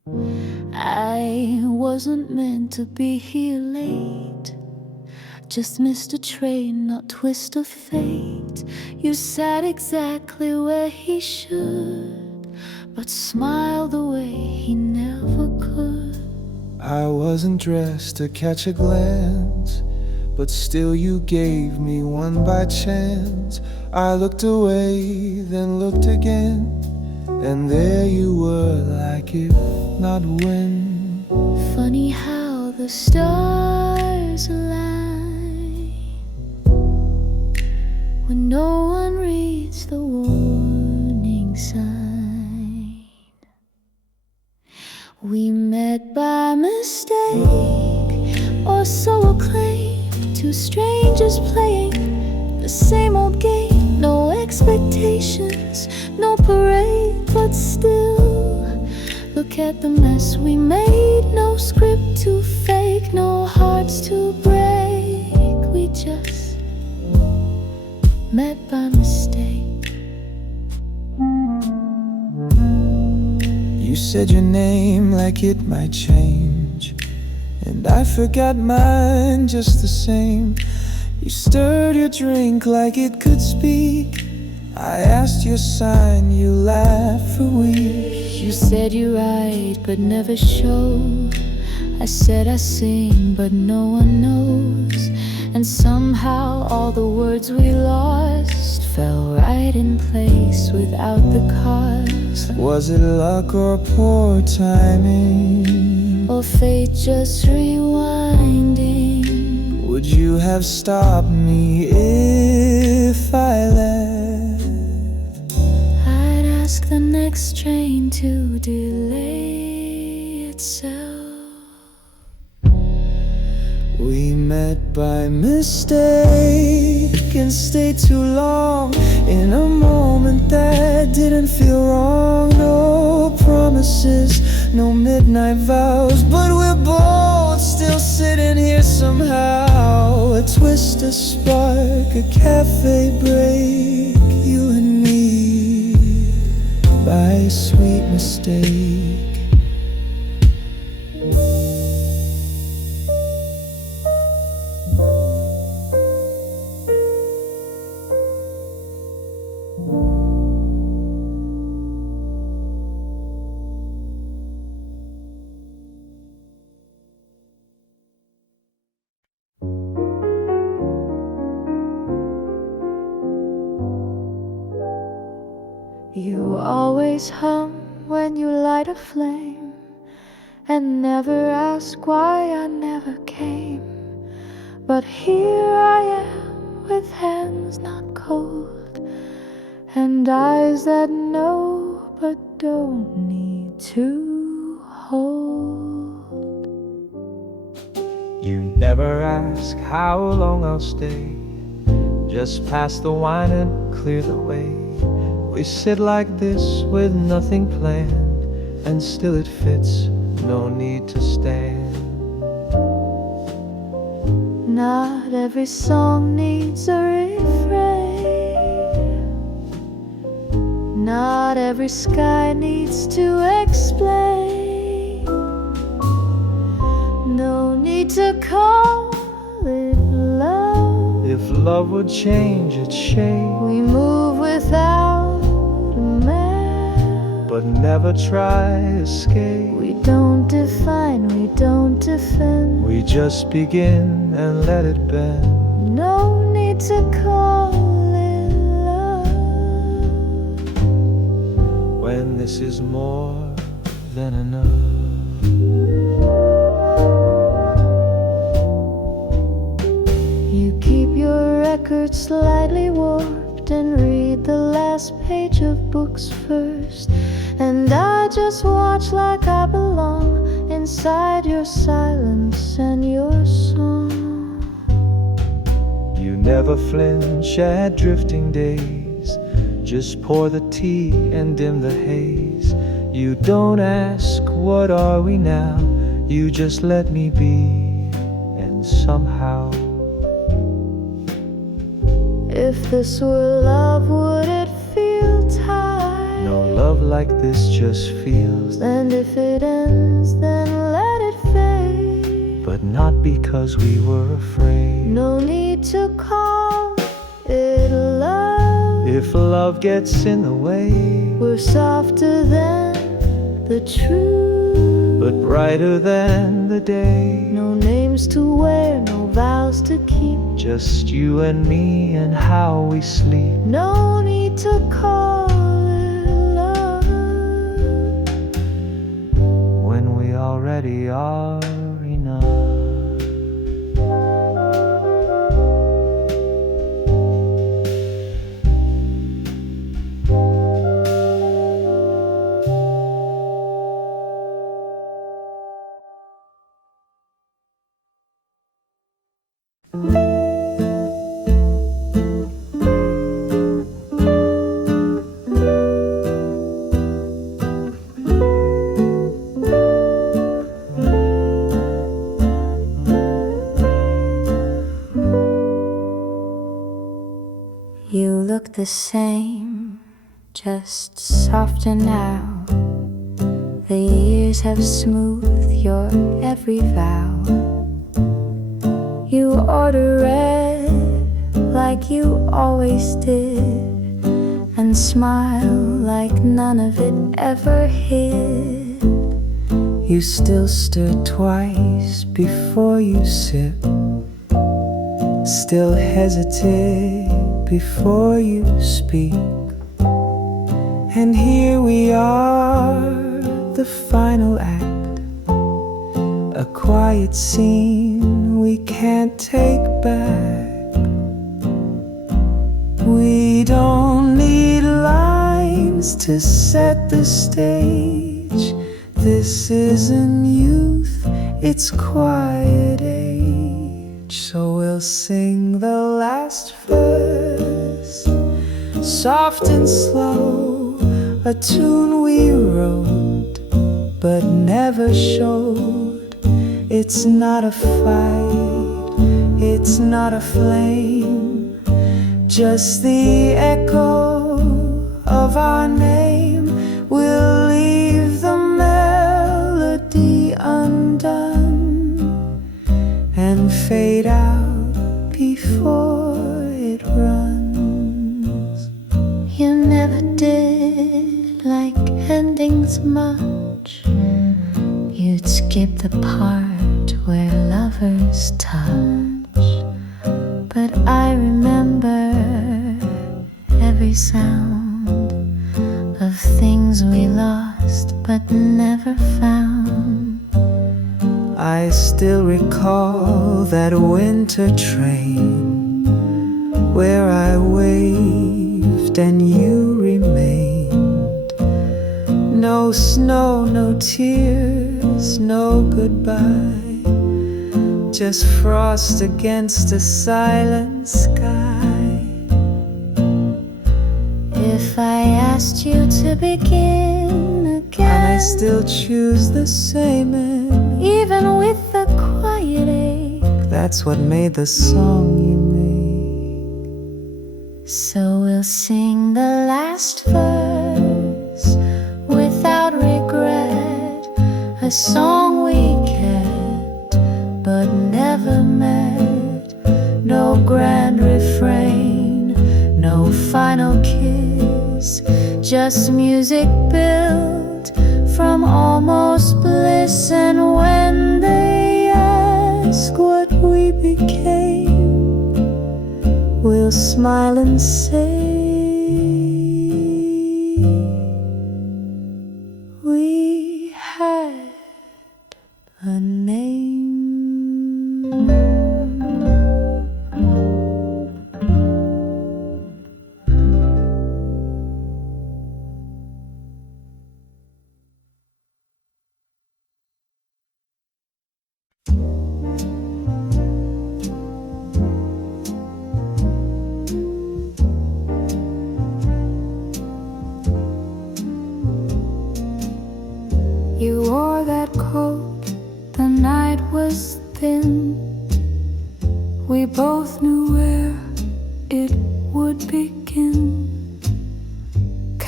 I wasn't meant to be here late. Just missed a train, not twist of fate. You sat exactly where he should, but smiled the way he never could. I wasn't dressed to catch a glance, but still you gave me one by chance. I looked away, then looked again, and there you were, like if not when. Funny how the stars align when no one reads the warning sign. We met by mistake, or so acclaimed. Two strangers playing the same old game. No expectations, no parade, but still, look at the mess we made. No script to fake, no hearts to break. We just met by mistake. You said your name like it might change, and I forgot mine just the same. You stirred your drink like it could speak. I asked your sign, you laughed for weeks. You said you write but never show. I said I sing but no one knows. And somehow all the words we lost fell right in place without the cost. Was it luck or poor timing, or fate just rewinding? Would you have stopped me if I left? I'd ask the next train to delay itself. We met by mistake and stayed too long in a moment that didn't feel wrong. No promises, no midnight vows, but we're both still sitting here somehow. A twist, a spark, a cafe break, you and me, by a sweet mistake. You always hum when you light a flame, and never ask why I never came. But here I am with hands not cold, and eyes that know but don't need to hold. You never ask how long I'll stay, just pass the wine and clear the way. We sit like this with nothing planned, and still it fits, no need to stand. Not every song needs a refrain. Not every sky needs to explain. No need to call it love. If love would change its shape, We move without a map. but never try escape. We don't define, we don't defend. We just begin and let it bend. No need to call it love, When this is more than enough. You keep your record slightly warped and read the last page of books first. And I just watch like I belong inside your silence and your song. You never flinch at drifting days, just pour the tea and dim the haze. You don't ask, what are we now? You just let me be, and somehow, if this were love, would it feel tight? No love like this just feels. And if it ends, then let it fade. But not because we were afraid. No need to call it love. If love gets in the way, we're softer than the truth, but brighter than the day. No names to wear, no vows to keep. Just you and me and how we sleep. No need to call it love when we already are enough. You look the same, just softer now. The years have smoothed your every vow. You order red like you always did, and smile like none of it ever hid. You still stir twice before you sip, still hesitate before you speak. And here we are, the final act, a quiet scene we can't take back. We don't need lines to set the stage. This isn't youth, it's quiet age. So we'll sing the last verse, soft and slow, a tune we wrote but never showed. It's not a fight, it's not a flame, just the echo of our name. We'll leave the melody undone and fade out before it runs. You never did like endings much. You'd skip the part where lovers touch. But I remember every sound of things we lost but never found. I still recall that winter train where I waved and you remained. No snow, no tears, no goodbye, just frost against a silent sky. If I asked you to begin again, I still choose the same end. even with the quiet ache. That's what made the song you make. So we'll sing the last verse without regret, a song we kept but never met. No grand refrain, no final kiss, just music built from almost bliss. And when they ask what we became, we'll smile and say we had a name. You wore that coat, the night was thin. We both knew where it would begin.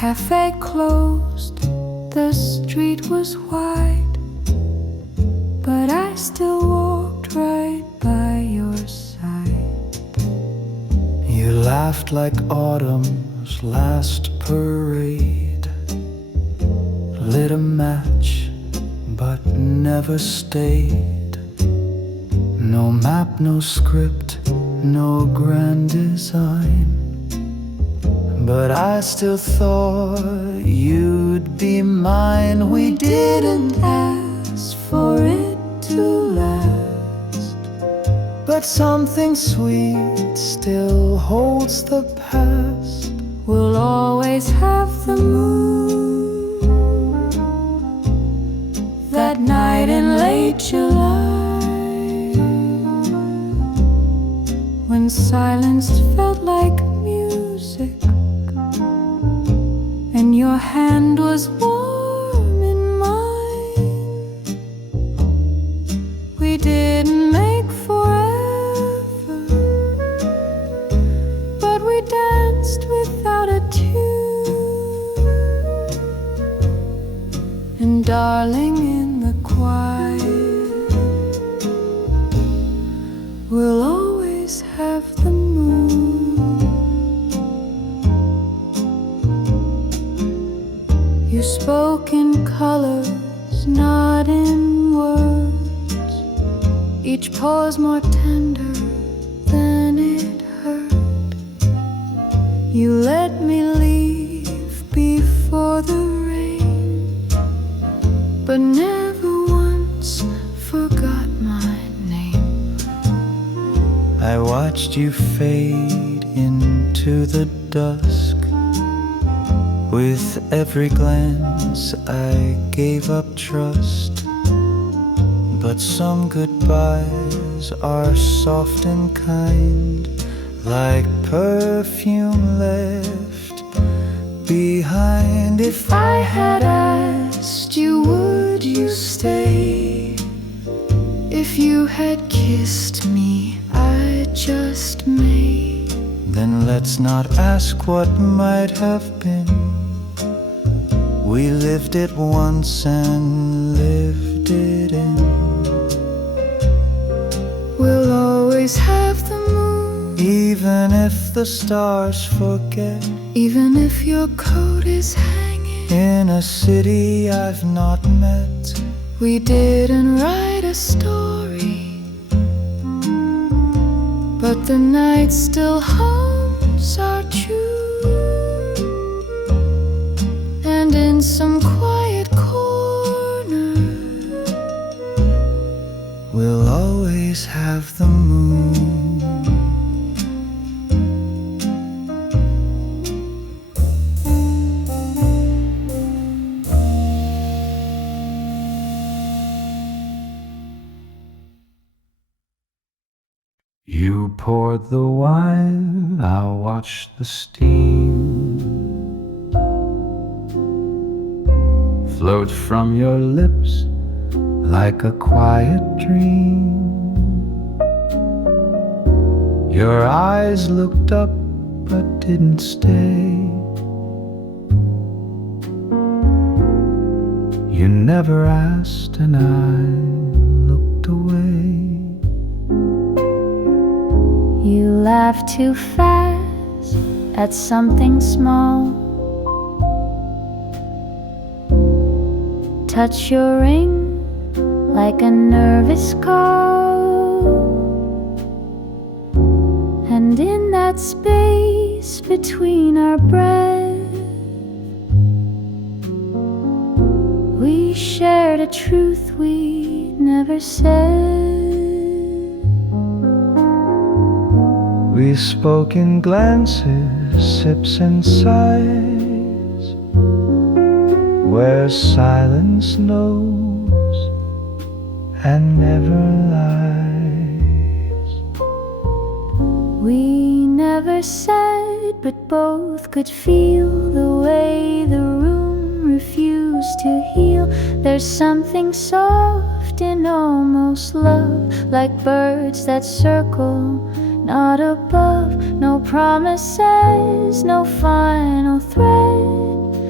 cafe closed, the street was wide, but I still walked right by your side. You laughed like autumn's last parade, lit a match but never stayed. No map, no script, no grand design, but I still thought you'd be mine. We didn't ask for it to last, but something sweet still holds the past. We'll always have the moon that night in late July, when silence felt like music and your hand was warm in mine. We didn't make forever, but we danced without a tune. And darling, in the quiet, we'll always have the moon. You spoke in colors, not in words, each pause more tender than it hurt. You let me leave before the rain, but never once forgot my name. I watched you fade into the dusk. With every glance I gave up trust, but some goodbyes are soft and kind, like perfume left behind. If I had asked you, would you stay? If you had kissed me, I just may. Then let's not ask what might have been. We lived it once and lived it in. We'll always have the moon, even if the stars forget. even if your coat is hanging In a city I've not met. We didn't write a story, but the night still haunts our truth. And in some quiet corner, We'll always have the moon. You poured the wine, I watched the steam float from your lips like a quiet dream. Your eyes looked up but didn't stay. You never asked and I looked away. you laugh too fast at something small. Touch your ring like a nervous call. And in that space between our breath, we shared a truth we never said. We spoke in glances, sips and sighs, where silence knows and never lies. We never said, but both could feel the way the room refused to heal. There's something soft in almost love, like birds that circle, not above. No promises, no final thread,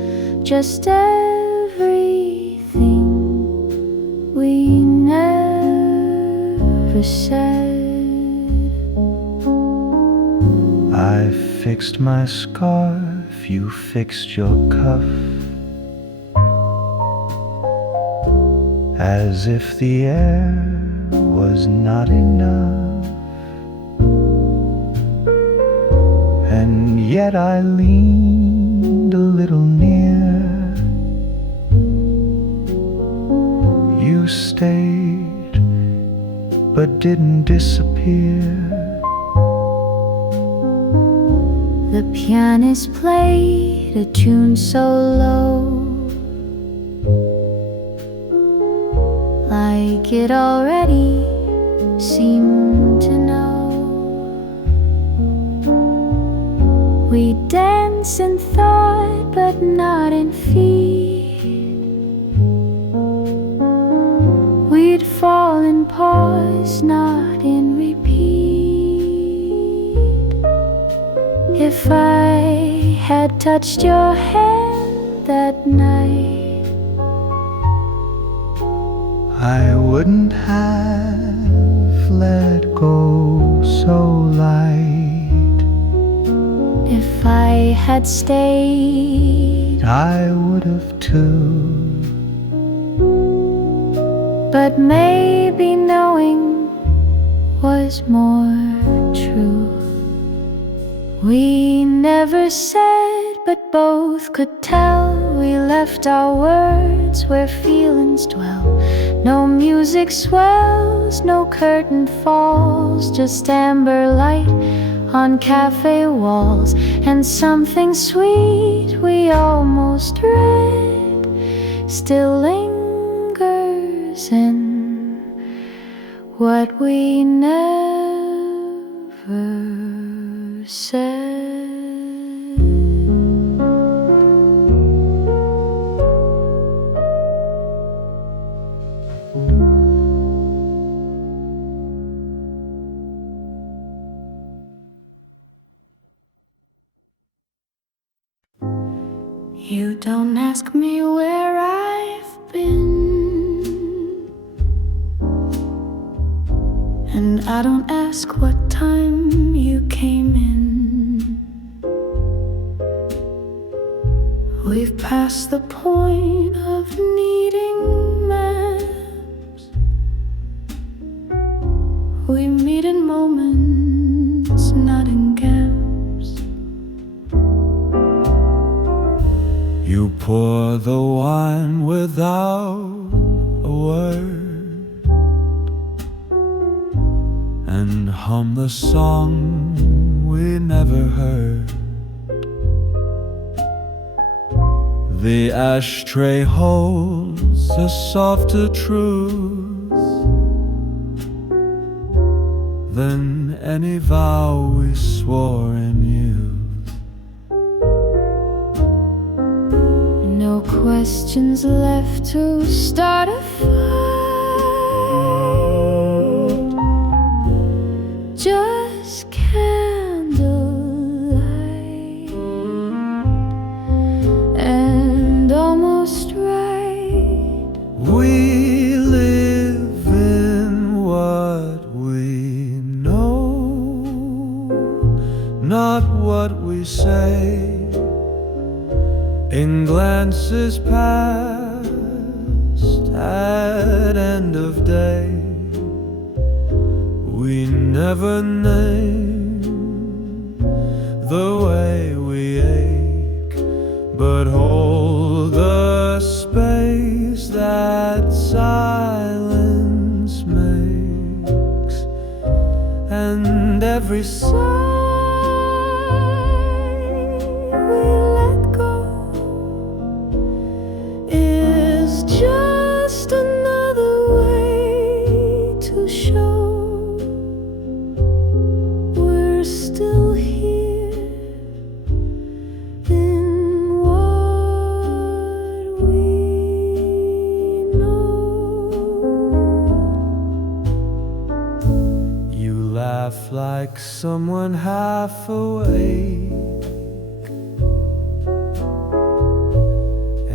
just everything we never said. I fixed my scarf, you fixed your cuff, as if the air was not enough. And yet I leaned a little near. You stayed, but didn't disappear. The pianist played a tune so low, like it already seemed to know. We dance in thought, but not in feet. We'd fall in pause, not in repeat. If I had touched your hand that night, I wouldn't have let go so light. if I had stayed, I would have too. but maybe knowing was more true. We never said, but both could tell. We left our words where feelings dwell. No music swells, no curtain falls, just amber light on cafe walls. And something sweet we almost read still lingers in what we never said. You don't ask me where I've been, and I don't ask what time you came in. We've passed the point of needing maps. We meet in moments, not in gaps. You pour the wine without a word, and hum the song we never heard. The ashtray holds a softer truth than any vow we swore in youth. No questions left to start a fight, just candlelight and almost right. We live in what we know, not what we say. In glances past at end of day, we never name the way we ache, but hold the space that silence makes, and every sigh just another way to show we're still here in what we know. You laugh like someone half awake,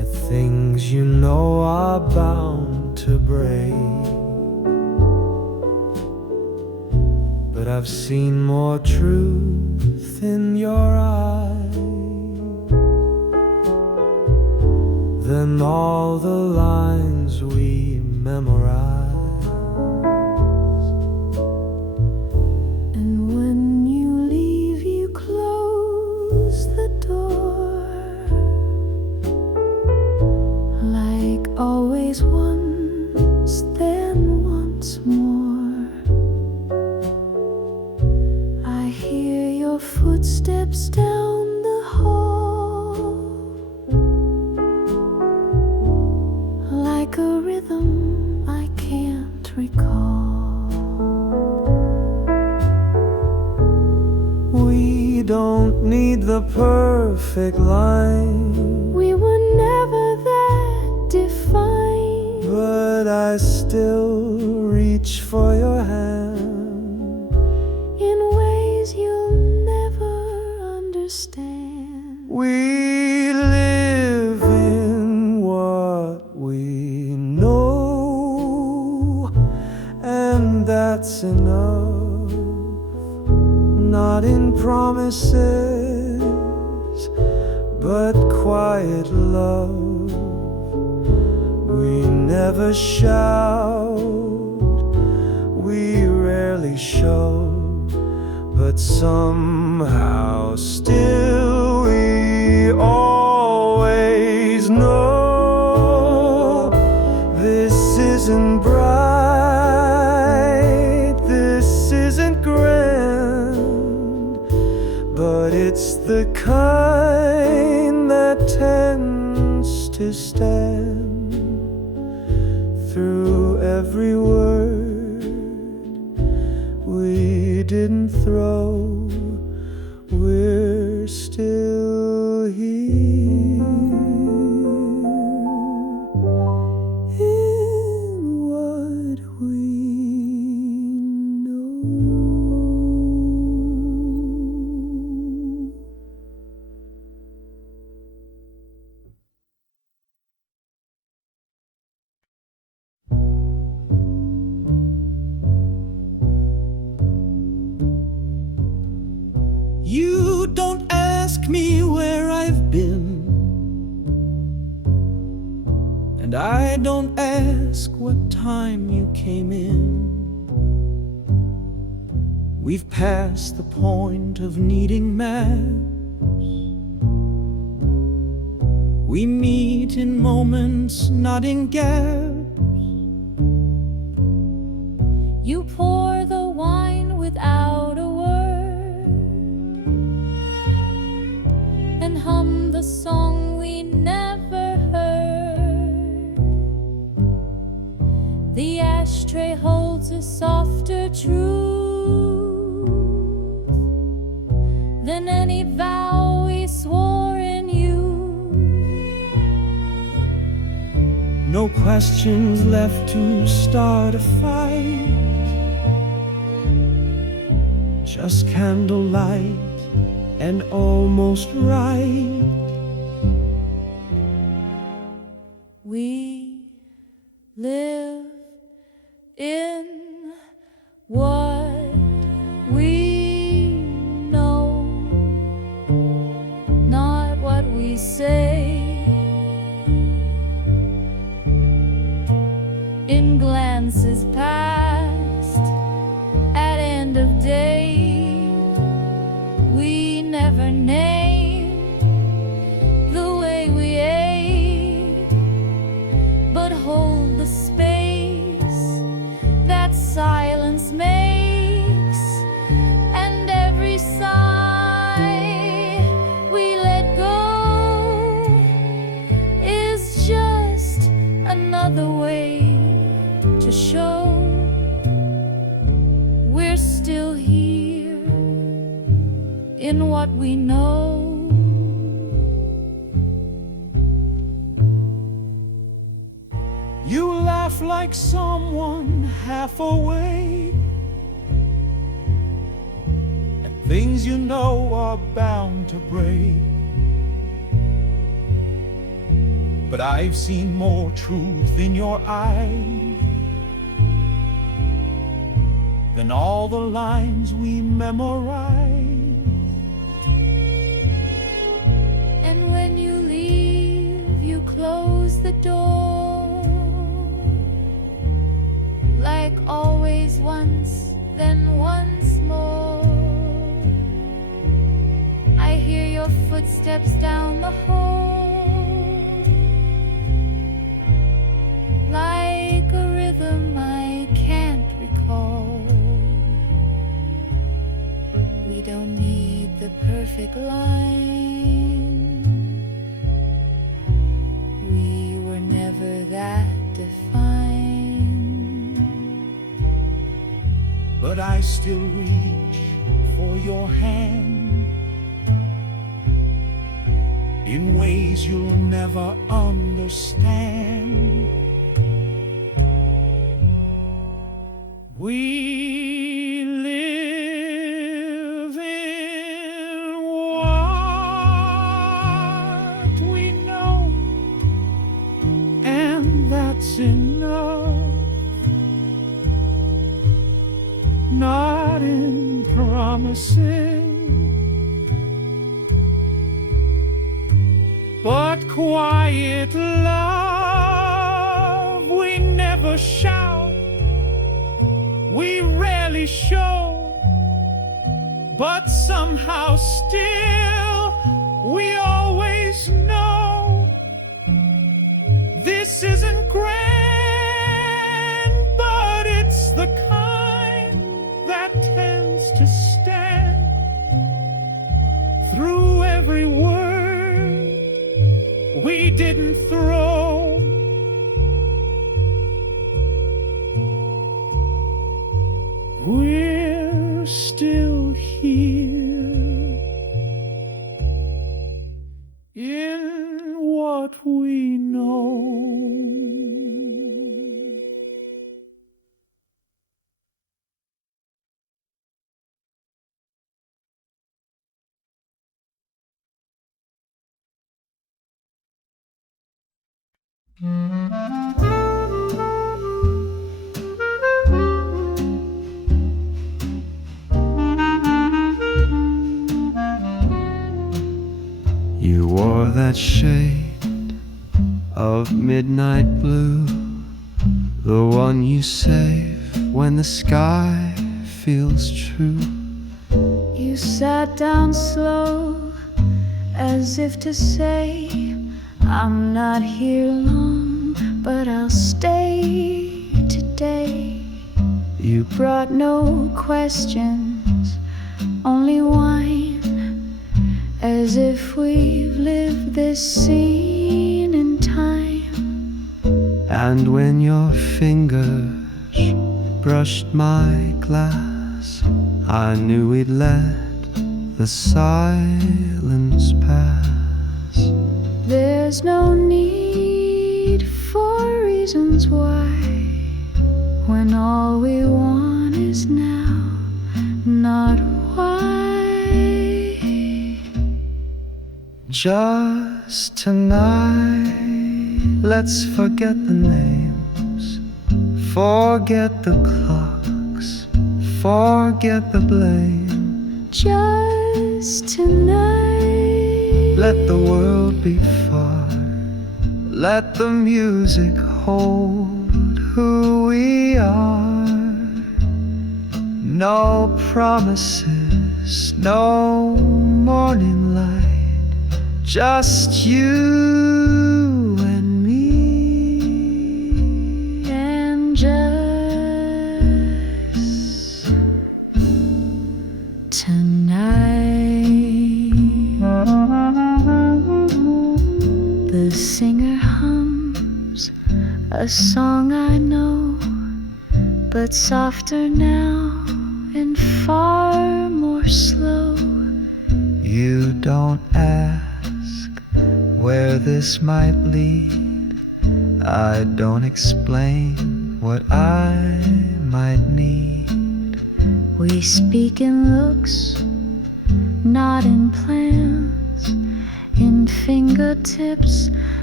things you know are bound to break. But I've seen more truth in your eyes than all the lines we memorize. And when you leave, you close the door, like always once, then once more. I hear your footsteps down the hall, like a rhythm I can't recall. We don't need the perfect line, We were never that defined, but I still reach for your hand in ways you'll never understand. We live in what we know, and that's enough. Not in promises, but quiet love. We never shout, we rarely show, but somehow still we always know. This isn't bright, this isn't grand, but it's the kind that tends to stand through every word we didn't throw. We're still here in what we know. You don't ask me where I've been, and I don't ask what time you came in. We've passed the point of needing maps. We meet in moments, not in gaps. You pour the wine without a word, and hum the song we never heard. The ashtray holds a softer truth than any vow we swore in youth. No questions left to start a fight, just candlelight and almost right. We live in what we know, not what we say. In glances past, at end of day, we never name the way we ate, but hold the space that silence makes, and every sigh we let go is just another way to show we're still here in what we know. You laugh like someone half awake, and things you know are bound to break. but I've seen more truth in your eyes than all the lines we memorized. And when you leave, you close the door, like always once, then once more. I hear your footsteps down the hall, like a rhythm I can't recall. We don't need the perfect line, we were never that defined. But I still reach for your hand in ways you'll never understand. We live in what we know, and that's enough. Not in promises, but quiet love. We never shout, we rarely show, but somehow still we always know this isn't grand, but it's the kind that tends to stand through every word we didn't throw. We're still here in what we know. You wore that shade of midnight blue, the one you save when the sky feels true. You sat down slow, as if to say, I'm not here long, but I'll stay today. You Brought no questions, only wine, as if we've lived this scene in time. And when your fingers brushed my glass, I knew we'd let the silence pass. There's no need for reasons why, when all we want is now, not why. Just tonight, let's forget the names, forget the clocks, forget the blame. Just tonight, let the world be far, let the music hold who we are. No promises, no morning light, just you and me. and just tonight. The singer hums a song I know, but softer now and far more slow. You don't ask where this might lead, I don't explain what I might need. We speak in looks, not in plans, in fingertips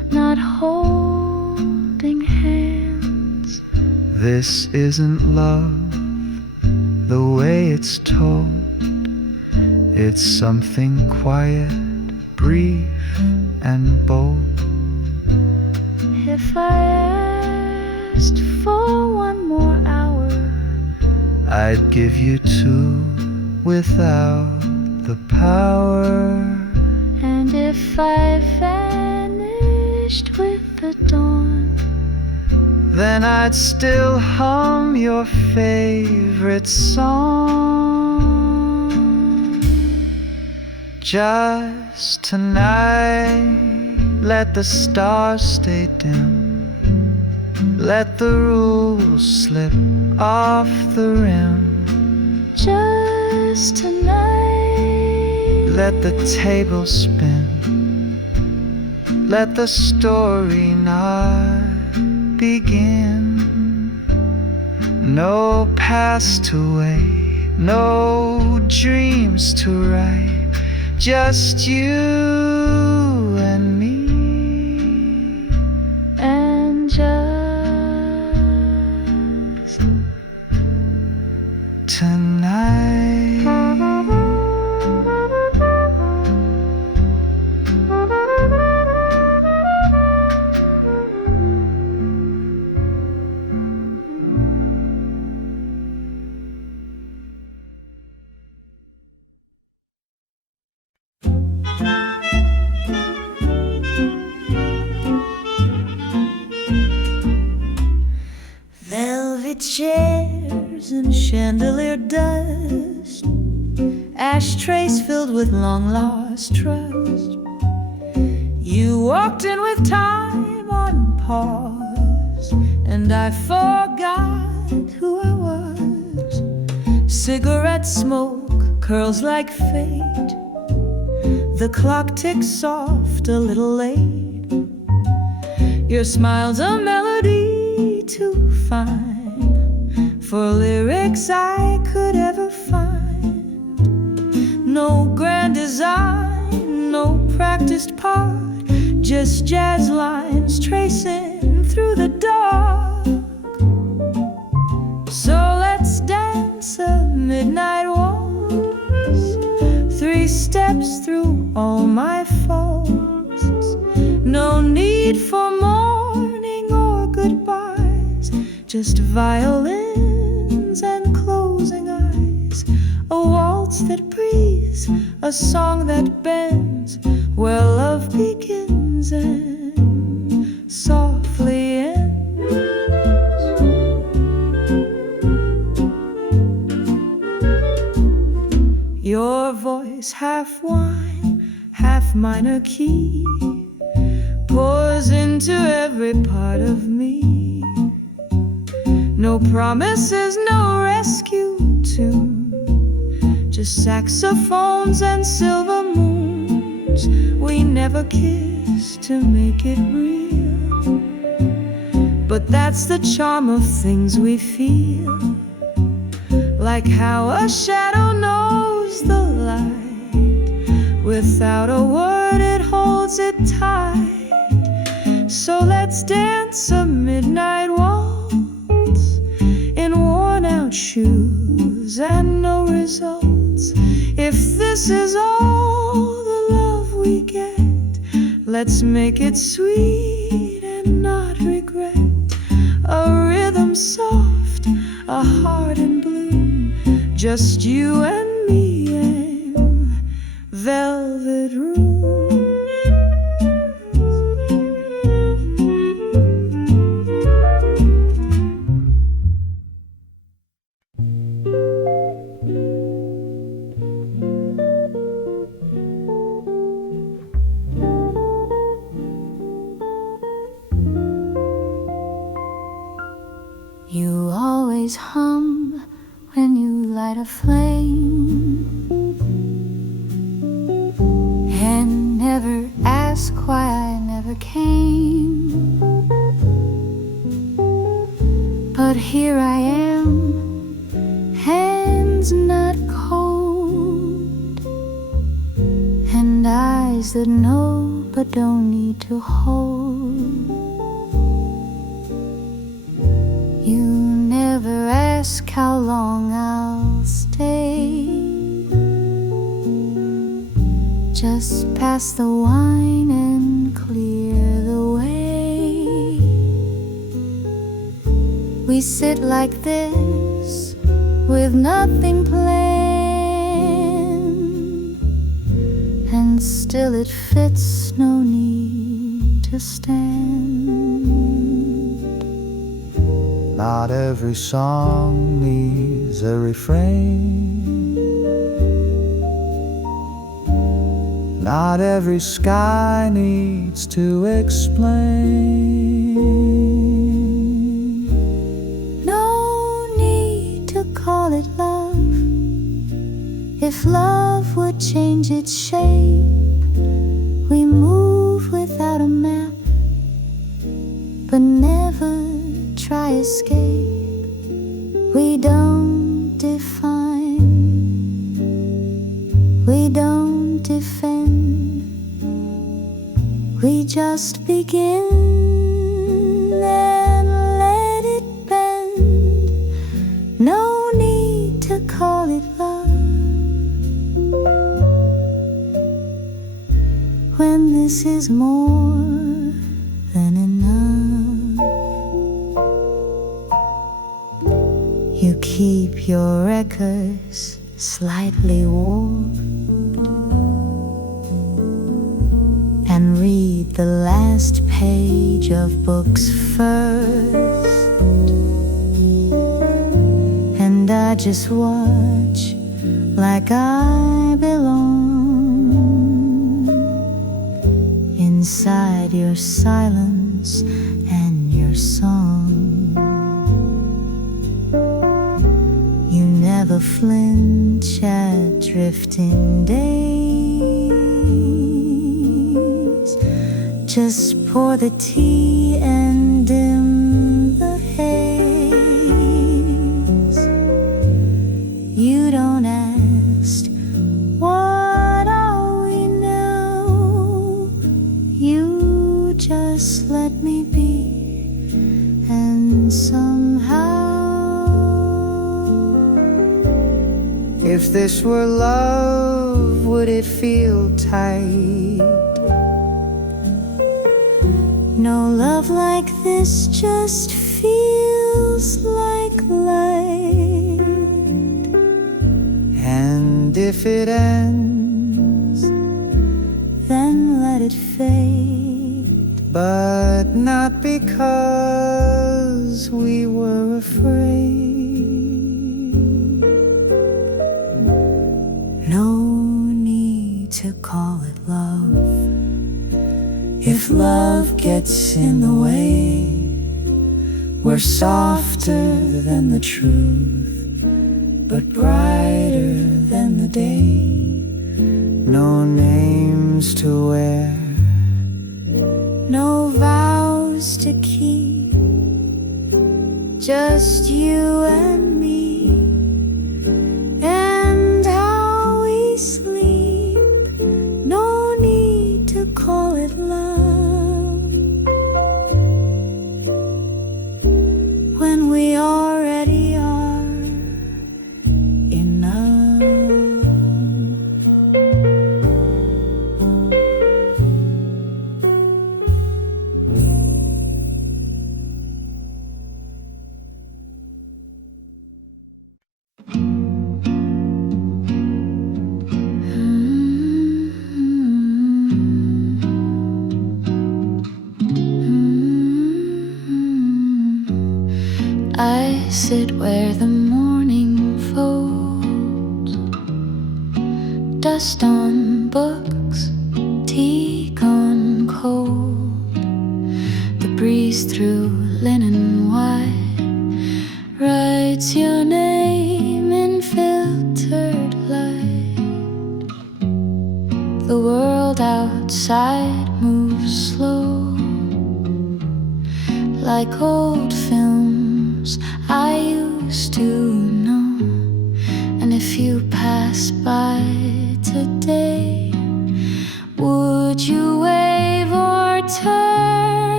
not holding hands. This isn't love the way it's told. It's something quiet, brief, and bold. If I asked for one more hour, I'd give you two without the power. and if I vanished with the dawn, then I'd still hum your favorite song. Just tonight, let the stars stay dim. Let the rules slip off the rim. just tonight. Let the table spin. Let the story not begin. No past to wait, no dreams to write. Just you and me. And just tonight. velvet chairs and chandelier dust, ashtrays filled with long lost trust. You walked in with time on pause, and I forgot who I was. Cigarette smoke curls like fate. The clock ticks soft, a little late. Your smile's a melody too fine for lyrics I could ever find. No grand design, no practiced part, just jazz lines tracing through the dark. So let's dance a midnight waltz, 3 steps through all my faults. No need for mourning or goodbyes, just violins and closing eyes. A waltz that breathes, a song that bends, where love begins and softly ends. Your voice, half whine, half minor key, pours into every part of me. No promises, no rescue tune, just saxophones and silver moons. We never kissed to make it real, but that's the charm of things we feel. Like how a shadow knows the light, without a word it holds it tight. So let's dance a midnight waltz in worn out shoes and no results. If this is all the love we get, let's make it sweet and not regret. A rhythm soft, a heart in bloom, just you and me and velvet room. You always hum when you light a flame, and never ask why I never came. But here I am, hands not cold, and eyes that know but don't need to hold. You never ask how long I'll stay. Just pass the wine and clear the way. We sit like this with nothing planned, and still it fits, no need to stand. Not every song needs a refrain. Not every sky needs to explain. No need to call it love. If love would change its shape, we move without a map, but never try escape. We don't define, we don't defend. We just begin and let it bend. No need to call it love when this is more than enough. You keep your records slightly warped and read the last page of books first, and I just watch like I belong inside your silence and your song. You never flinch at drifting days. Just pour the tea and dim the haze. You don't ask, what are we now? You just let me be, and somehow, if this were love, would it feel tight? no love like this just feels like light. And if it ends, Then let it fade. but not because we were afraid. No need to call it love. If love gets in the way, we're softer than the truth, but brighter than the day. No names to wear, No vows to keep, just you and me, and how we sleep. No need to call it love when we already are enough. I sit where the morning folds, dust on books, tea gone cold. The breeze through linen white writes your name in filtered light. The world outside moves slow, like old films I used to know. And if you pass by today, would you wait?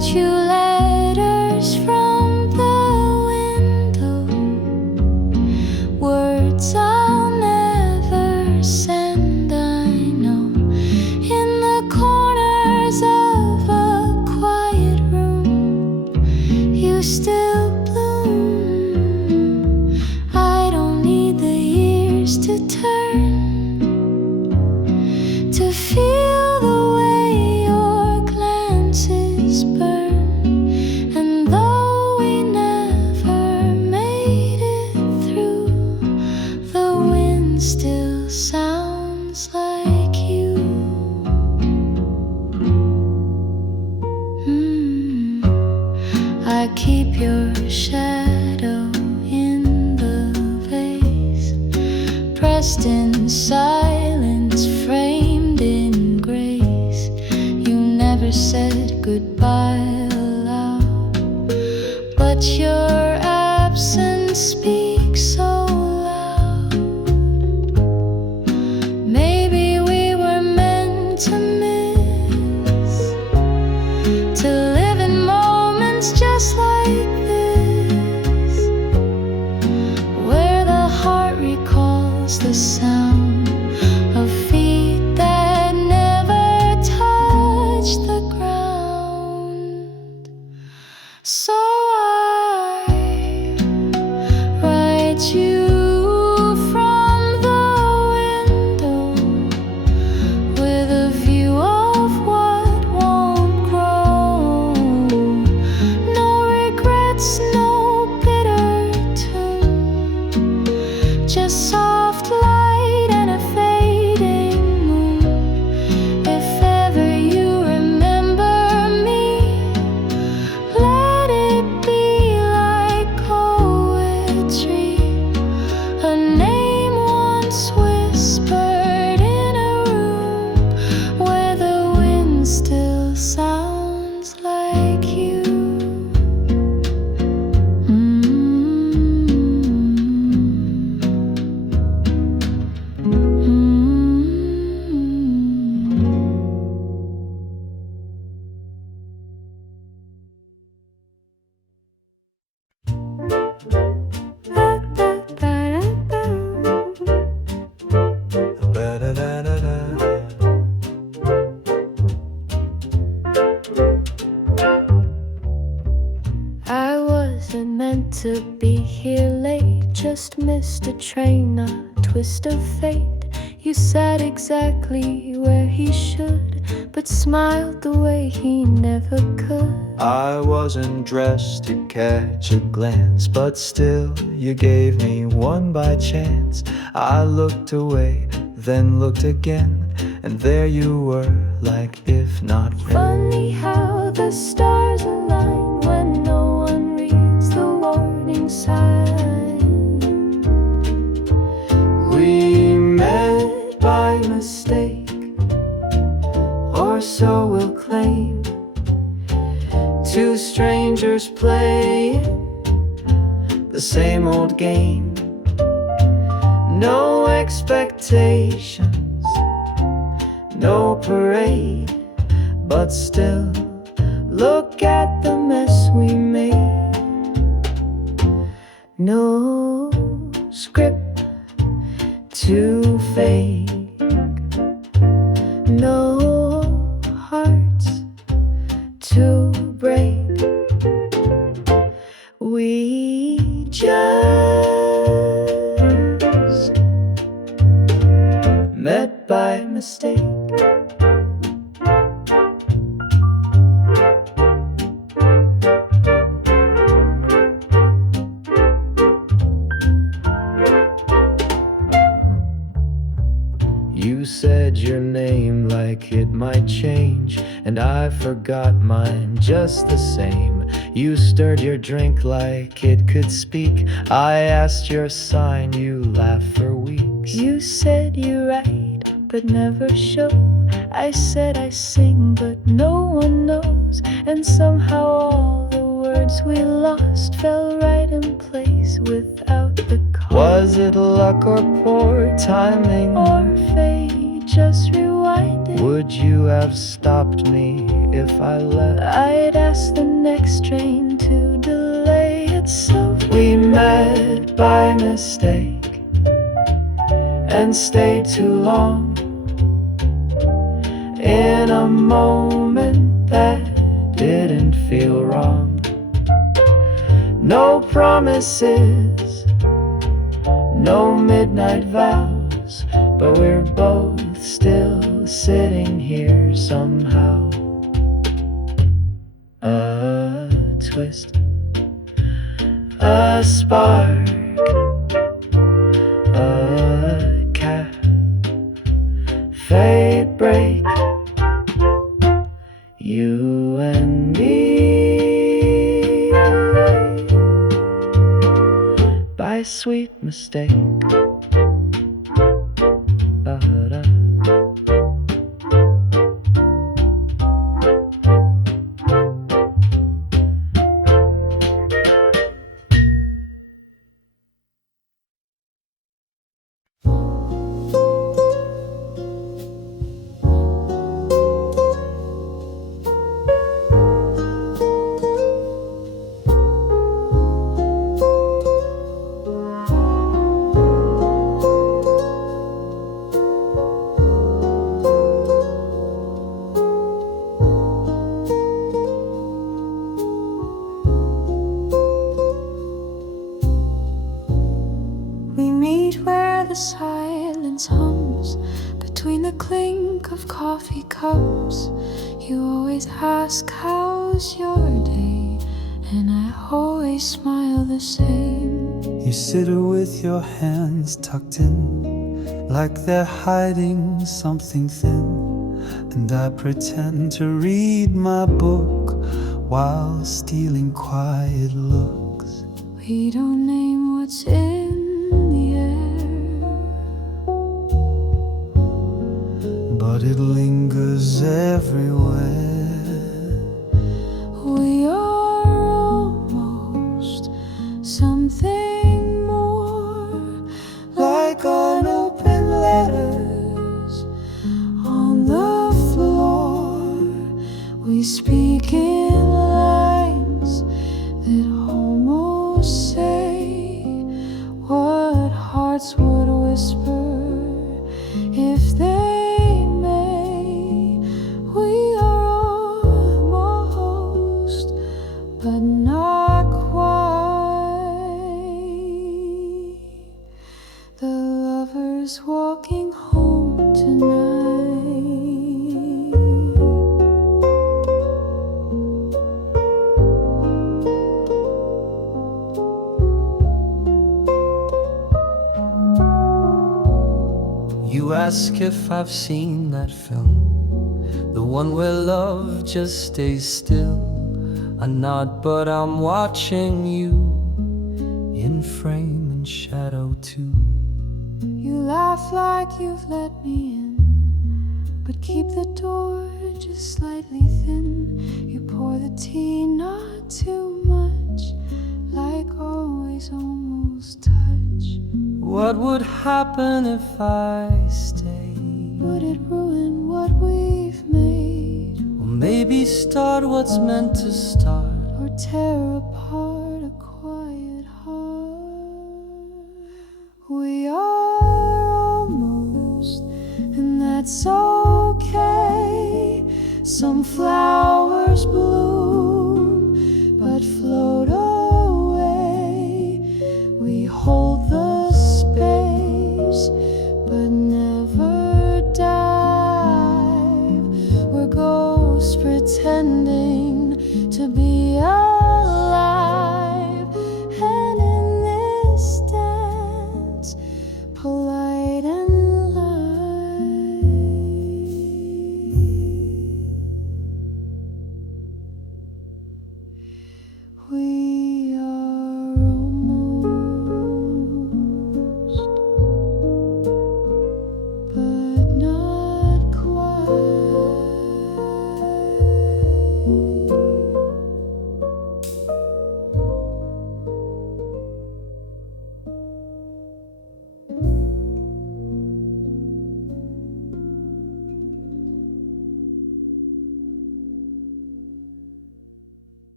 write you letters from the window, words I'll never send, I know. In the corners of a quiet room, you still bloom. I don't need the years to turn to feel the way your glances burn. And though we never made it through, the wind still sounds like you. I keep your shadow in the vase, pressed in silence, framed in grace. You never said goodbye aloud, but your absence speaks so loud. Maybe we were meant to miss, to live in moments just like this, where the heart recalls the sound of feet that never touch the ground. So I write you from the window, with a view of what won't grow. No regrets, no bitter tune, just soft light and a fading moon. If ever you remember me, let it be like poetry, a name once whispered in a room where the wind still sounds like you. I wasn't meant to be here late, just missed a train, a twist of fate. You sat exactly where he should, but smiled the way he never could. I wasn't dressed to catch a glance, but still you gave me one by chance. I looked away, then looked again, and there you were, like if not when. Funny how the stars align when no one reads the warning sign. We met by mistake, or so we'll claim. Two strangers playing the same old game. No expectations, no parade, but still, look at the mess we made. No script to fake, no hearts to break. We just met by mistake. You said your name like it might change, and I forgot mine just the same. You stirred your drink like it could speak. I asked your sign, you laughed for weeks. You said you write, but never show. I said I sing, but no one knows. And somehow all the words we lost fell right in place without the cost. Was it luck or poor timing, or fate just rewinding? Would you have stopped me if I left? I'd ask the next train to delay itself. We met by mistake and stayed too long in a moment that didn't feel wrong. No promises, no midnight vows, but we're both still sitting here somehow. A twist, a spark, a cafe break, you and me, by sweet mistake. Ba-da. The silence hums between the clink of coffee cups. You always ask, how's your day? And I always smile the same. You sit with your hands tucked in, like they're hiding something thin, and I pretend to read my book while stealing quiet looks. We don't name what's in the air, but it lingers everywhere. we are almost something more, Like unopened letters on the floor. We speak in lines that almost say what hearts would whisper if they may. We are almost, but not quite, the lovers walking home tonight. You ask if I've seen that film, the one where love just stays still. I nod, but I'm watching you, in frame and shadow too. You laugh like you've let me in, but keep the door just slightly thin. You pour the tea, not too much, like always almost touch. What would happen if I stayed? Would it ruin what we've made, Or maybe start what's meant to start? or tear apart a quiet heart? We are almost, and that's okay. Some flowers bloom, but float away. We hold the space, but never dive. We're ghosts pretending to be alive, and in this dance, polite and light, we are almost, but not quite.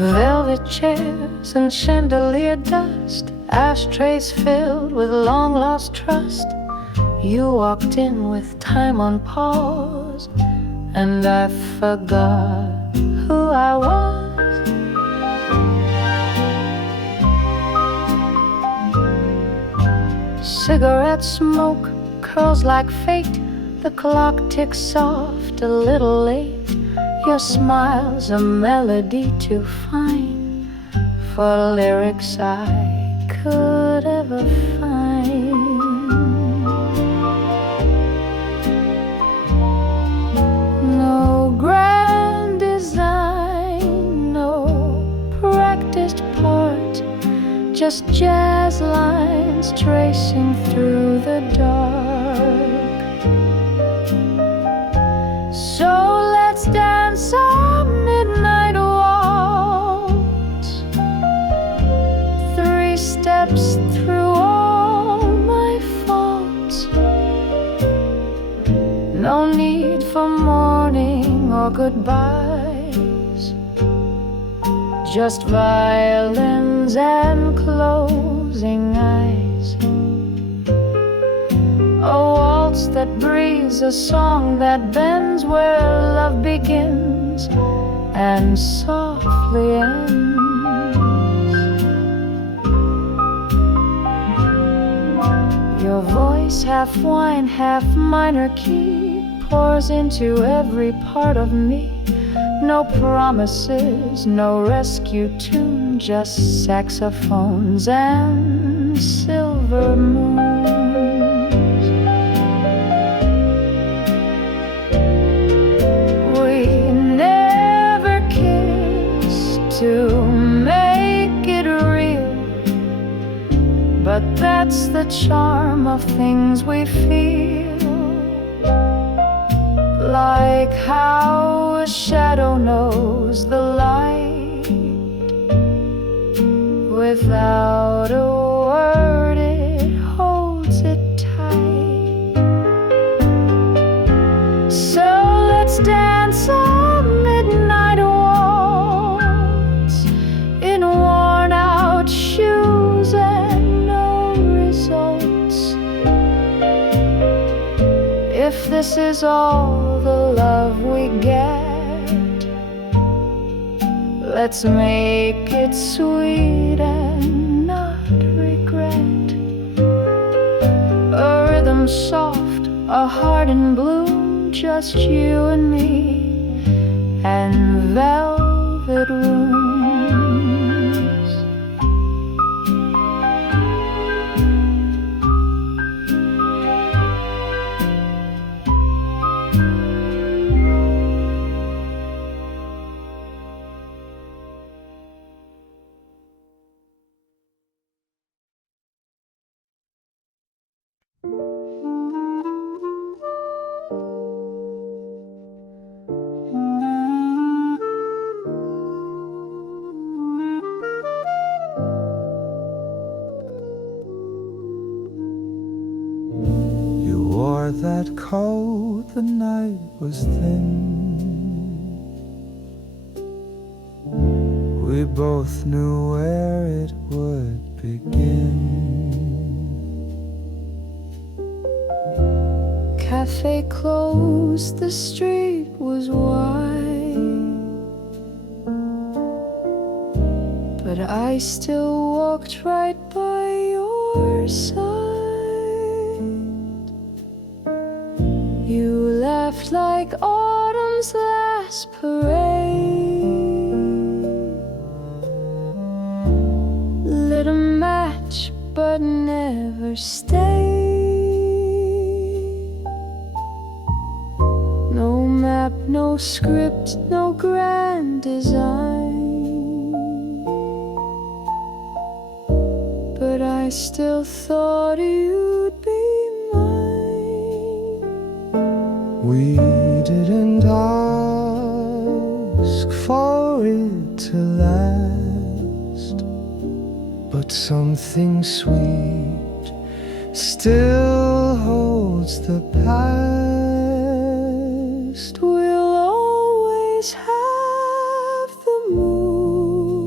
Velvet chairs and chandelier dust, ashtrays filled with long-lost trust. You walked in with time on pause, and I forgot who I was. Cigarette smoke curls like fate. The clock ticks soft, a little late. Your smile's a melody too fine for lyrics I could ever find. No grand design, no practiced part, just jazz lines tracing through the dark. So let's dance a midnight waltz, 3 steps through all my faults. No need for mourning or goodbyes, just violins and closing eyes. A waltz that breathes, a song that bends where love begins and softly ends. Your voice, half whine, half minor key, pours into every part of me. No promises, no rescue tune, just saxophones and silver moons. We never kissed to make it real, but that's the charm of things we feel. Like how a shadow knows the light, without a word it holds it tight. So let's dance a midnight waltz in worn out shoes and no results. If this is all the love we get, let's make it sweet and not regret. A rhythm soft, a heart in bloom, just you and me and velvet rooms. That coat, the night was thin. We both knew where it would begin. Cafe closed, the street was wide, but I still walked right by your side. You laughed like autumn's last parade, lit a match but never stayed. No map, no script, no grand design, but I still thought you'd be We didn't ask for it to last, but something sweet still holds the past. We'll always have the moon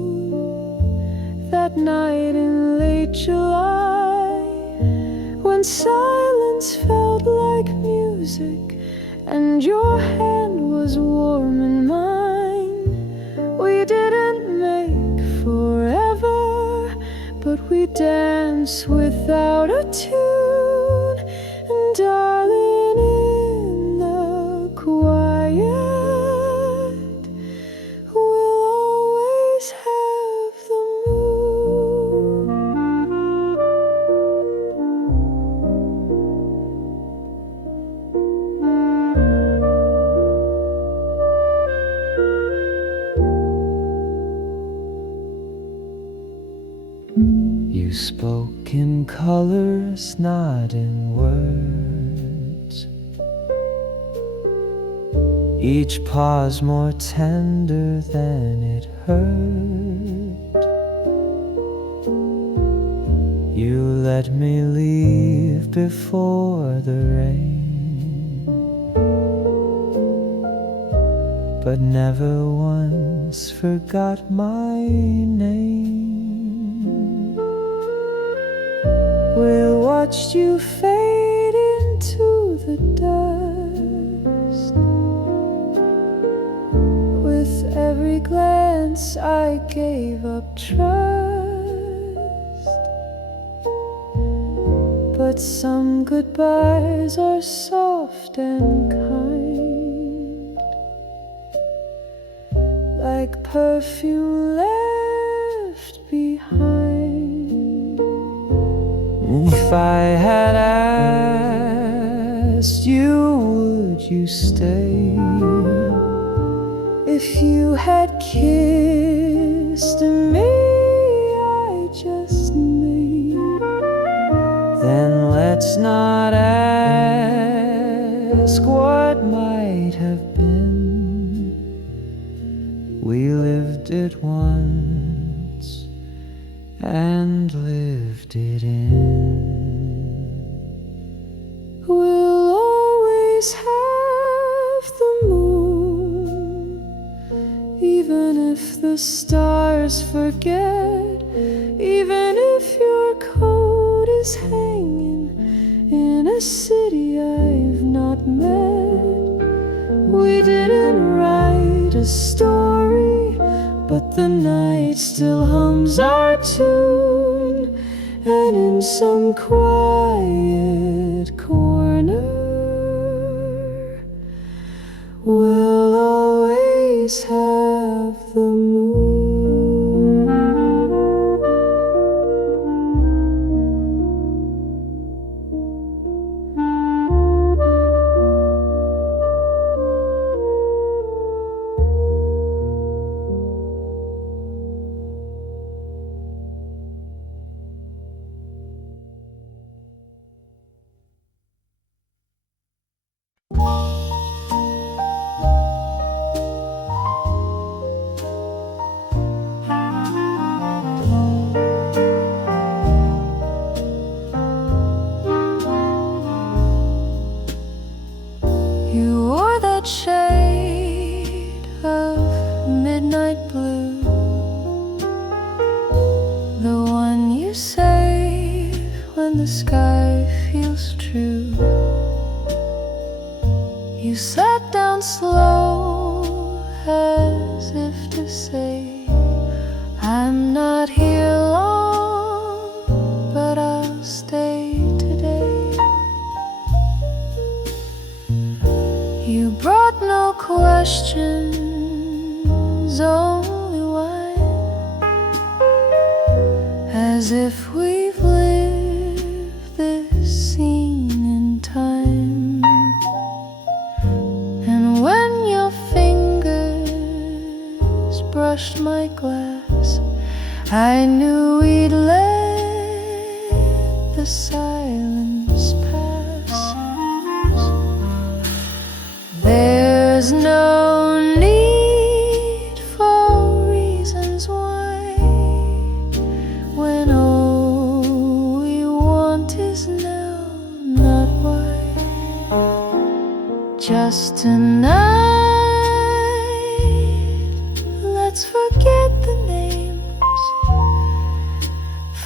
night in late July, when silence felt like music and your hand was warm in mine. We didn't make forever, but we danced without a tune. And darling, in the quiet, we'll always have the moon. You spoke in colors, not in words. Each pause more tender than it hurt. You let me leave before the rain, but never once forgot my name. We watched you fade into the dust. With every glance I gave up trust. But some goodbyes are soft and kind, like perfume left behind. If I had asked you, would you stay? If you had kissed me, I just may. Then let's not ask what might have been. We lived it once and lived it in. We'll always have the moon, even if the stars forget, even if your coat is hanging in a city I've not met. We didn't write a story, but the night still hums our tune. And in some quiet corner, we'll always have the moon. You wore that shade of midnight blue, the one you save when the sky feels true. You sat down slow as if to say, I'm not here long, but I'll stay today. You brought no questions, only wine, as if we've lived this scene in time. And when your fingers brushed my glass, I knew we'd let the silence pass. There's no need for reasons why, when all we want is now, not why. Just tonight, let's forget the names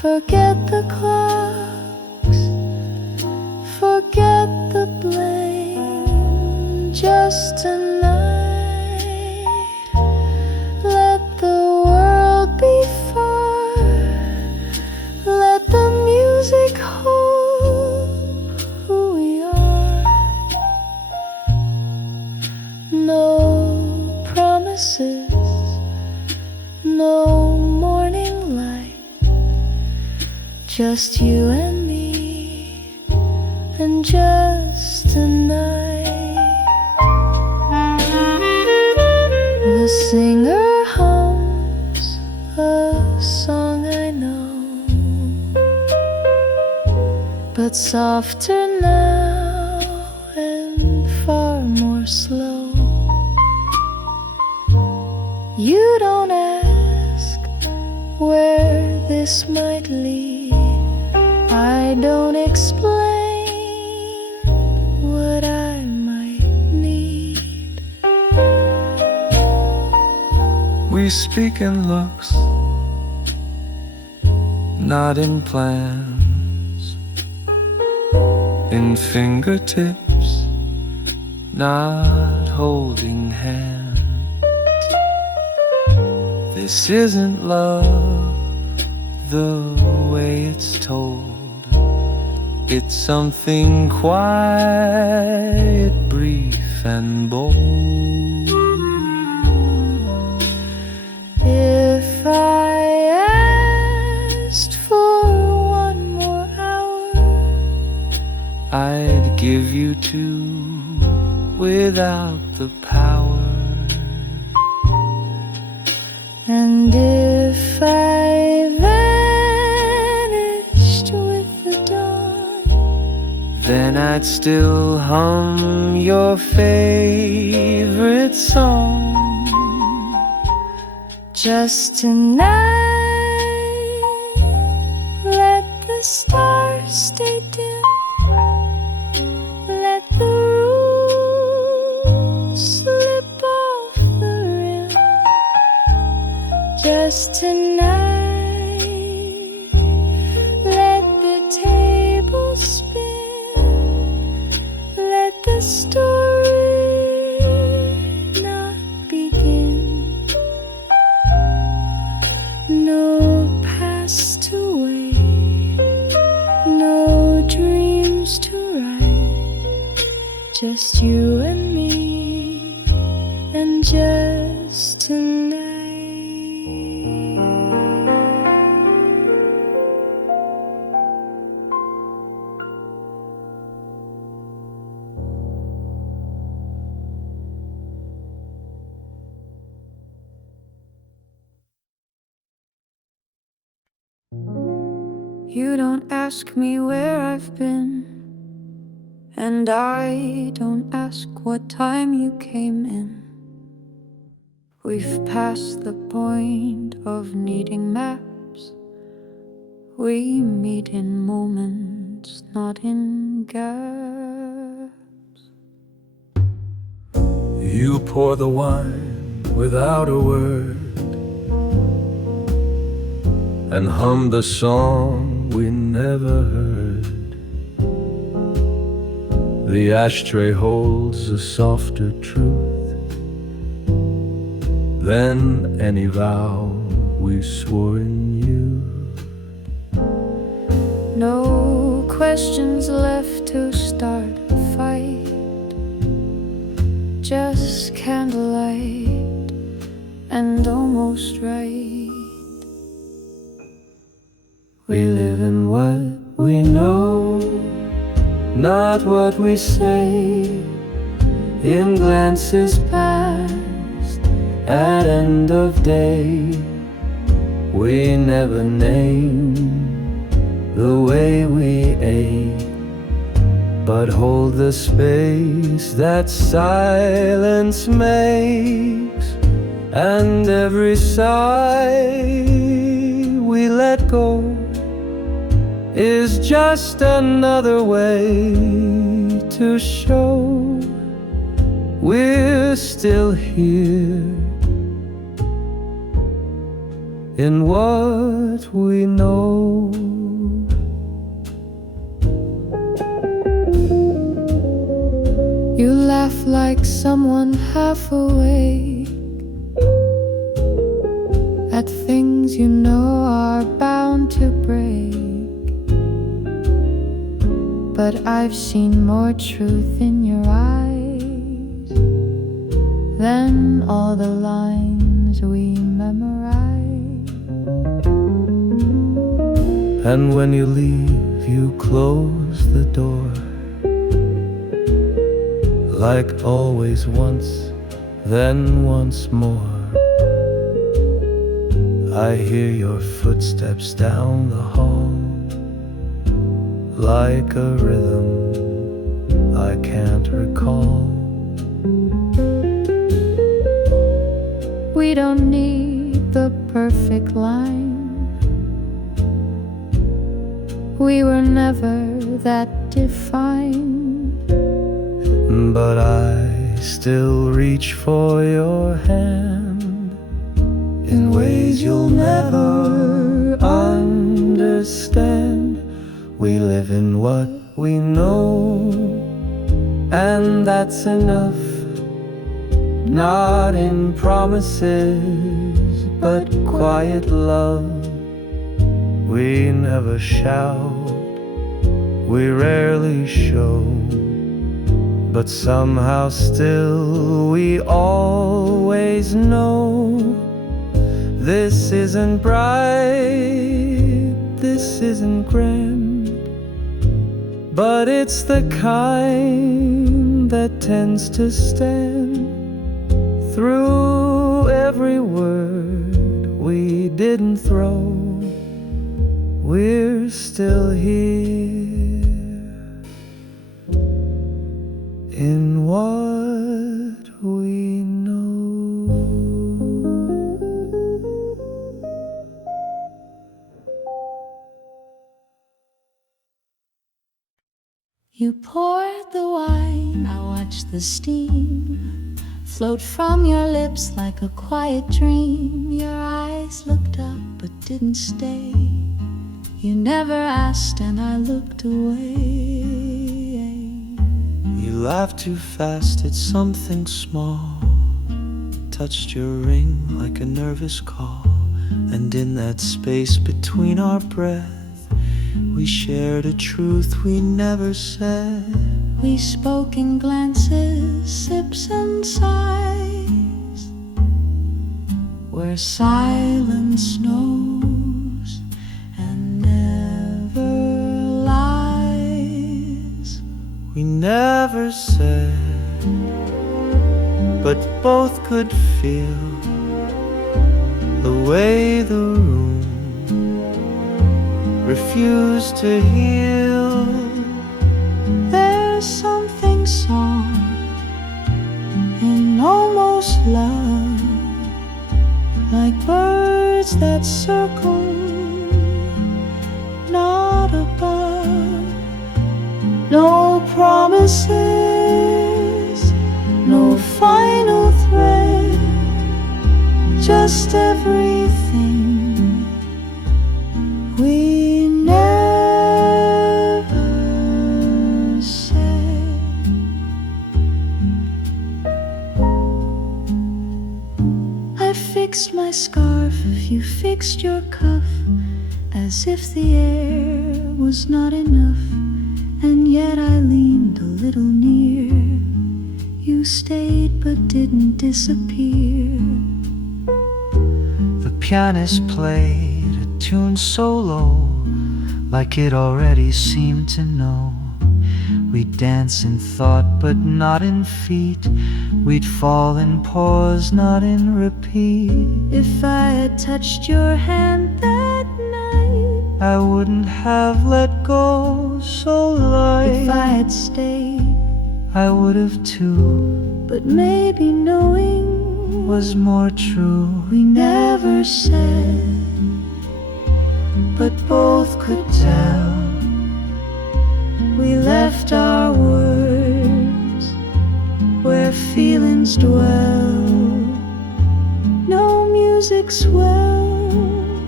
Forget the clocks, forget the blame. Just tonight, let the world be far. Let the music hold who we are. No promises, no morning light, just you and me, and just tonight. The singer hums a song I know, but softer now and far more slow. You don't ask where this might lead. I don't explain what I might need. We speak in looks, not in plans, in fingertips, not holding hands. This isn't love the way it's told. It's something quiet, brief and bold. If I asked for one more hour, I'd give you two without the power. and if I vanished with the dawn, then I'd still hum your favorite song. just tonight, let the stars stay dim. Let the rules slip off the rim. Just tonight, let the table spin. Let the story not begin. No past to wait, no dreams to write. Just you and me, and just tonight. You don't ask me where I've been, and I don't ask what time you came in. We've passed the point of needing maps. We meet in moments, not in gaps. You pour the wine without a word and hum the song we never heard. The ashtray holds a softer truth than any vow we swore in youth. No questions left to start a fight, just candlelight and almost right. We live in what we know, not what we say. In glances past, at end of day, we never name the way we ate, but hold the space that silence makes. And every sigh we let go is just another way to show we're still here in what we know. You laugh like someone half awake at things you know are bound to break. But I've seen more truth in your eyes than all the lines we memorize. And when you leave, you close the door, like always once, then once more. I hear your footsteps down the hall, like a rhythm I can't recall. We don't need the perfect line. We were never that defined. But I still reach for your hand in ways you'll never understand. We live in what we know, and that's enough. Not in promises, but quiet love. We never shout, we rarely show, but somehow still we always know. This isn't bright, this isn't grand, but it's the kind that tends to stand through every word we didn't throw. We're still here in what we know. You poured the wine, I watched the steam float from your lips like a quiet dream. Your eyes looked up but didn't stay. You never asked and I looked away. You laughed too fast at something small, touched your ring like a nervous call, and in that space between our breath, we shared a truth we never said. We spoke in glances, sips and sighs, where silence knows and never lies. We never said, but both could feel the way the room refused to heal. There's something soft and almost love, like birds that circle, not above. No promises, no final thread, just everything we never said. I fixed my scarf, you fixed your cuff, as if the air was not enough. And yet I leaned a little near. You stayed but didn't disappear. The pianist played a tune so low, like it already seemed to know. We'd dance in thought but not in feet. We'd fall in pause, not in repeat. If I had touched your hand that night, I wouldn't have let go so light. if I had stayed, I would have too, but maybe knowing was more true. we never said, But both could tell. we left our words where feelings dwell. No music swells,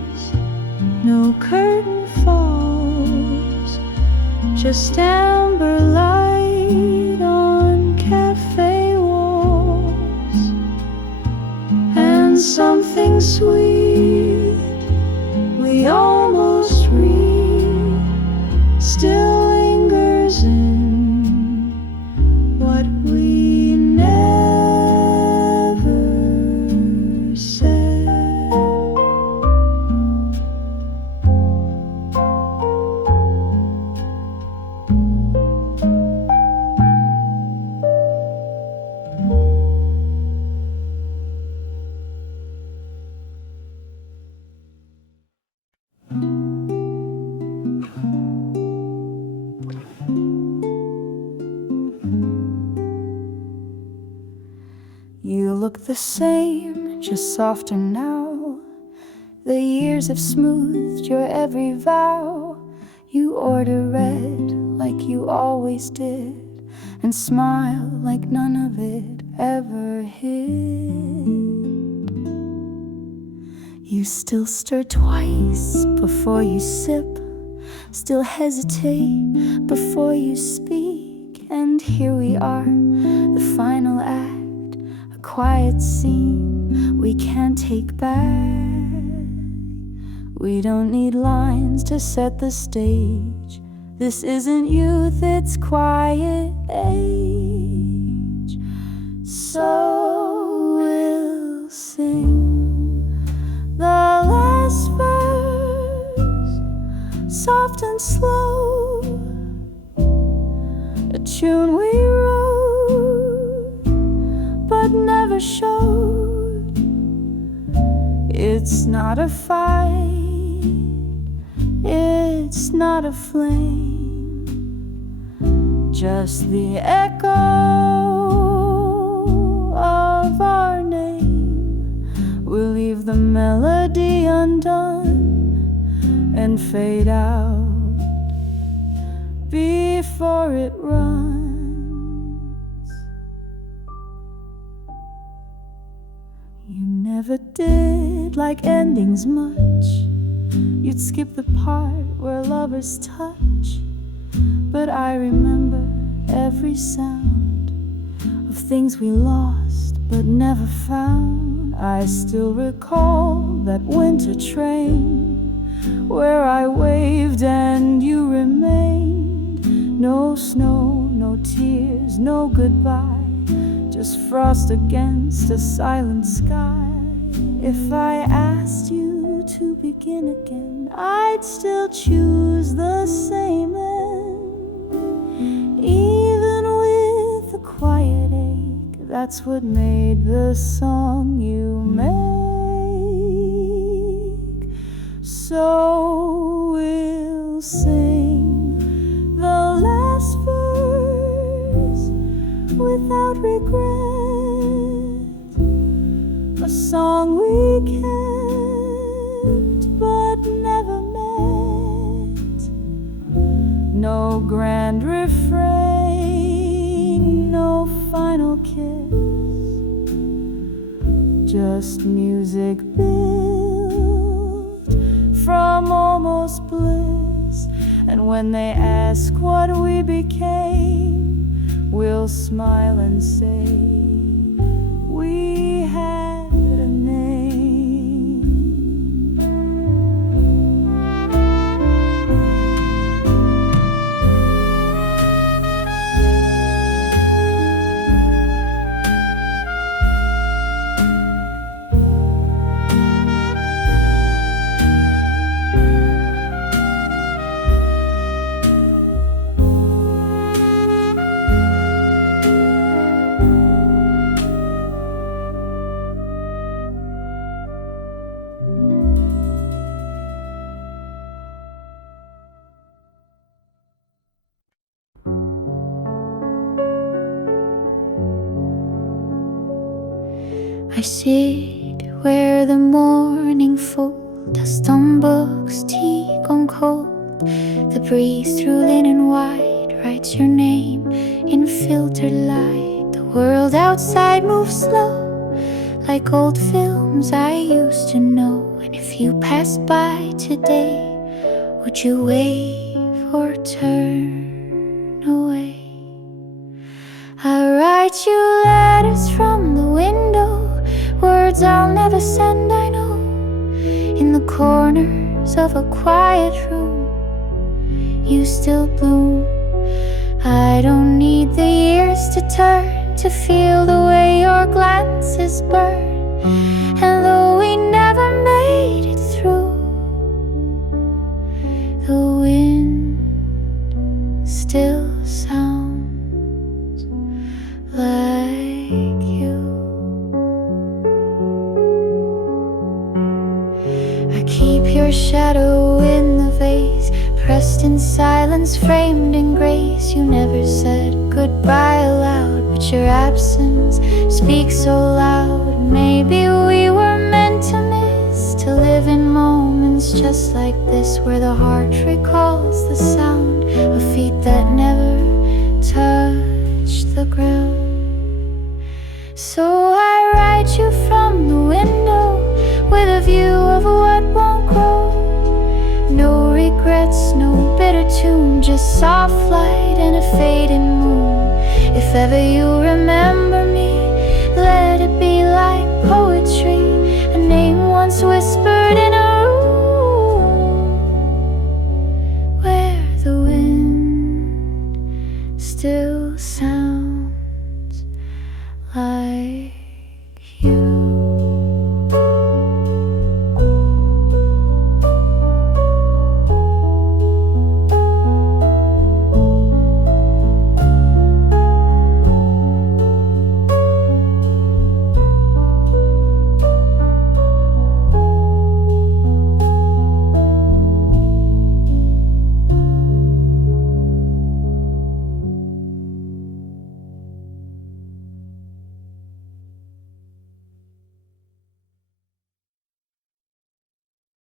No curtain falls, just amber light on cafe walls, and something sweet we almost read still lingers in what we never said. You look the same, just softer now. The years have smoothed your every vow. You order red like you always did, and smile like none of it ever hid. You still stir twice before you sip, still hesitate before you speak. And here we are, the final act, a quiet scene we can't take back. We don't need lines to set the stage. This isn't youth, it's quiet age. So we'll sing the last verse, soft and slow, a tune we wrote but never showed. It's not a fight, it's not a flame, just the echo of our name. We'll leave the melody undone and fade out before it runs. You never did like endings much. You'd skip the part where lovers touch, but I remember every sound of things we lost but never found. I still recall that winter train where I waved and you remained. No snow, no tears, no goodbye, just frost against a silent sky. If I asked you to begin again, I'd still choose the same end, even with a quiet ache. That's what made the song you make. So we'll sing the last verse without regret, a song we kept but never met. No grand refrain, no final kiss, just music built from almost bliss. And when they ask what we became, we'll smile and say we had a name. I sit where the morning fold, dust on books, tea gone cold. The breeze through linen white writes your name in filtered light. The world outside moves slow, like old films I used to know. And if you passed by today, would you wave or turn away? I write you letters from the window, words I'll never send, I know. In the corners of a quiet room, you still bloom. I don't need the years to turn to feel the way your glances burn. And though we never made it through, the wind still sounds like you. I keep your shadow in the vase, pressed in silence, framed in grace. You never said goodbye aloud, but your absence speaks so loud. Maybe we were meant to miss, to live in moments just like this, where the heart recalls the sound of feet that never touched the ground. So I write you from the window, with a view of what won't grow. No regrets, no bitter tune, just soft light and a fading moon. If ever you remember me, let it be like poetry, a name once whispered in a